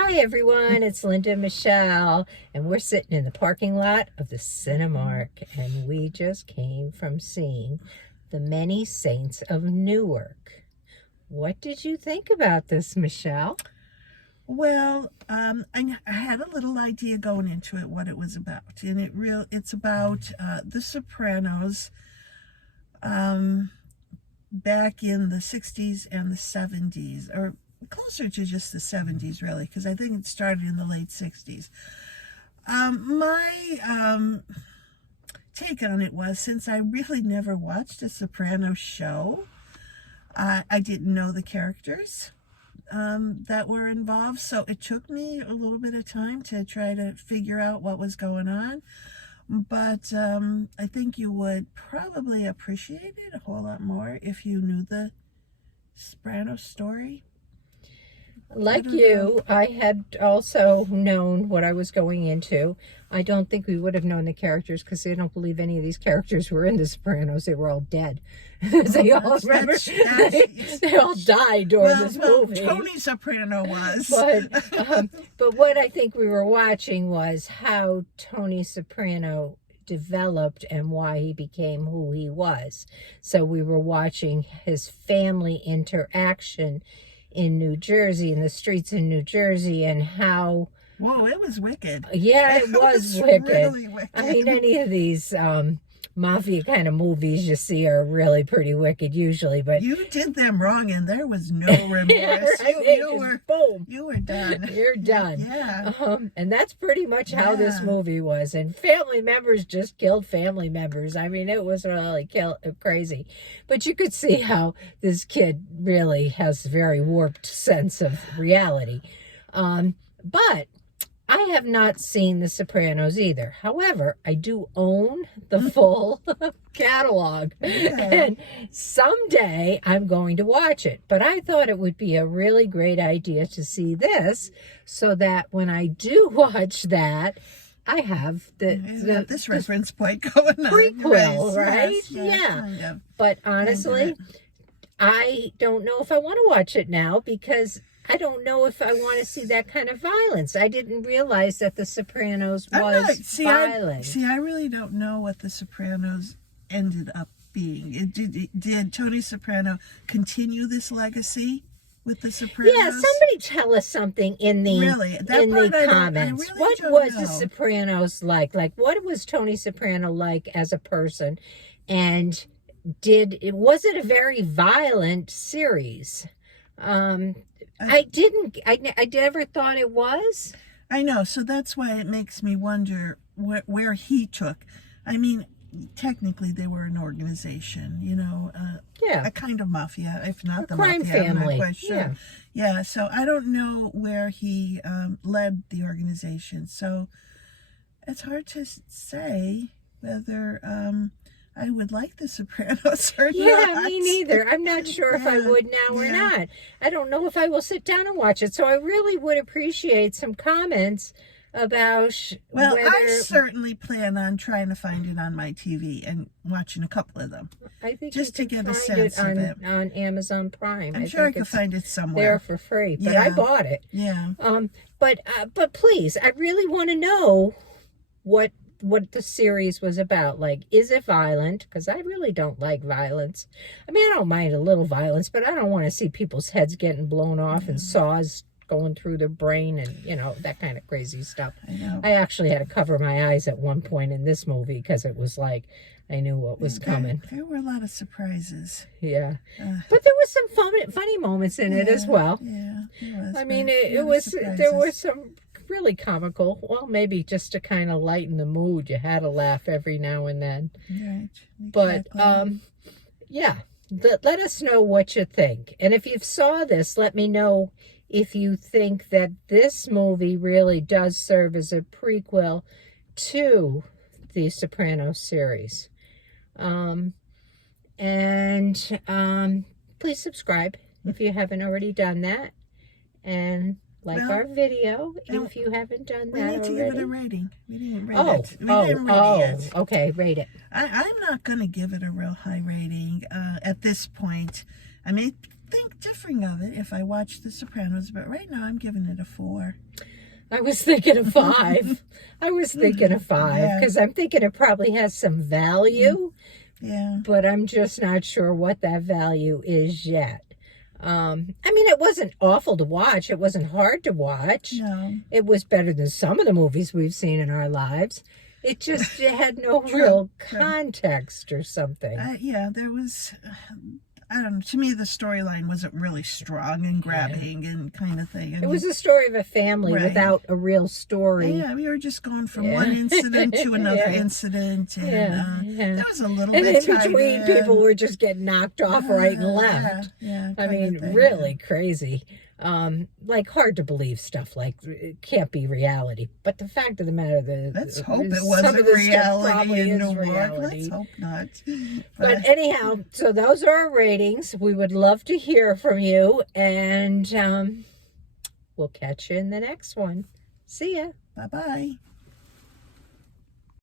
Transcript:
Hi everyone, it's Linda and Michelle, and we're sitting in the parking lot of the Cinemark, and we just came from seeing The Many Saints of Newark. What did you think about this, Michelle? Well, I had a little idea going into it what it was about, and it's about the Sopranos back in the 60s and the 70s, or closer to just the 70s, really, because I think it started in the late 60s. My take on it was, since I really never watched a Sopranos show, I didn't know the characters that were involved, so it took me a little bit of time to try to figure out what was going on. But I think you would probably appreciate it a whole lot more if you knew the Sopranos story. Like you, I had also known what I was going into. I don't think we would have known the characters because I don't believe any of these characters were in The Sopranos. They were all dead. They all died during this movie. Tony Soprano was. But what I think we were watching was how Tony Soprano developed and why he became who he was. So we were watching his family interaction in New Jersey, in the streets in New Jersey, and how... Whoa, it was wicked. Yeah, it was wicked. Really wicked. I mean, any of these mafia kind of movies you see are really pretty wicked usually, but... You did them wrong, and there was no remorse. Boom. You were done. You're done. Yeah. And that's pretty much how this movie was. And family members just killed family members. I mean, it was really crazy. But you could see how this kid really has a very warped sense of reality. But I have not seen The Sopranos either. However, I do own the full catalog. Yeah. And someday I'm going to watch it. But I thought it would be a really great idea to see this so that when I do watch that, I have this reference point going on. Prequel, right? Yes, yeah. Kind of. But honestly, I don't know if I want to watch it now because I don't know if I want to see that kind of violence. I didn't realize that The Sopranos was violent. I really don't know what The Sopranos ended up being. Did Tony Soprano continue this legacy with The Sopranos? Yeah, somebody tell us something in the comments. What was The Sopranos like? Like, what was Tony Soprano like as a person? And was it a very violent series? I never thought it was. I know, so that's why it makes me wonder where he took. I mean, technically they were an organization, a kind of mafia, if not the crime mafia. Family. I'm not quite sure. Yeah, so I don't know where he led the organization. So it's hard to say whether I would like The Sopranos or not. Yeah, me neither. I'm not sure if I would now or not. I don't know if I will sit down and watch it. So I really would appreciate some comments about I certainly plan on trying to find it on my TV and watching a couple of them. I think just to get a sense of it on Amazon Prime. I'm sure I could find it somewhere there for free, but I bought it. Yeah. But please, I really want to know what the series was about. Like, is it violent? Because I really don't like violence. I mean, I don't mind a little violence, but I don't want to see people's heads getting blown off and saws going through their brain and, that kind of crazy stuff. I know. I actually had to cover my eyes at one point in this movie because it was like I knew what was coming. There were a lot of surprises. Yeah. But there was some funny moments in it as well. Yeah, it was. I mean, there were some really comical. Well, maybe just to kind of lighten the mood, you had to laugh every now and then. Right. But let us know what you think, and if you saw this, let me know if you think that this movie really does serve as a prequel to the Sopranos series. Please subscribe if you haven't already done that, and like our video if you haven't done that already. We need to give it a rating. We didn't rate it. We didn't rate it yet. Okay, rate it. I'm not going to give it a real high rating at this point. I may think differing of it if I watched The Sopranos, but right now I'm giving it a 4. I was thinking of 5. I was thinking of 5 because I'm thinking it probably has some value. Yeah. But I'm just not sure what that value is yet. I mean, it wasn't awful to watch. It wasn't hard to watch. No. It was better than some of the movies we've seen in our lives. It just it had no real context or something. Yeah, there was, I don't know, to me the storyline wasn't really strong and grabbing and kind of thing. It was a story of a family without a real story. Yeah, we were just going from one incident to another incident, and there was a little bit in between, people were just getting knocked off right and left. I mean, really crazy. Like hard to believe stuff like it can't be reality. But the fact of the matter, let's hope it wasn't reality in Newark. Let's hope not. But anyhow, so those are our ratings. We would love to hear from you, and we'll catch you in the next one. See ya. Bye-bye.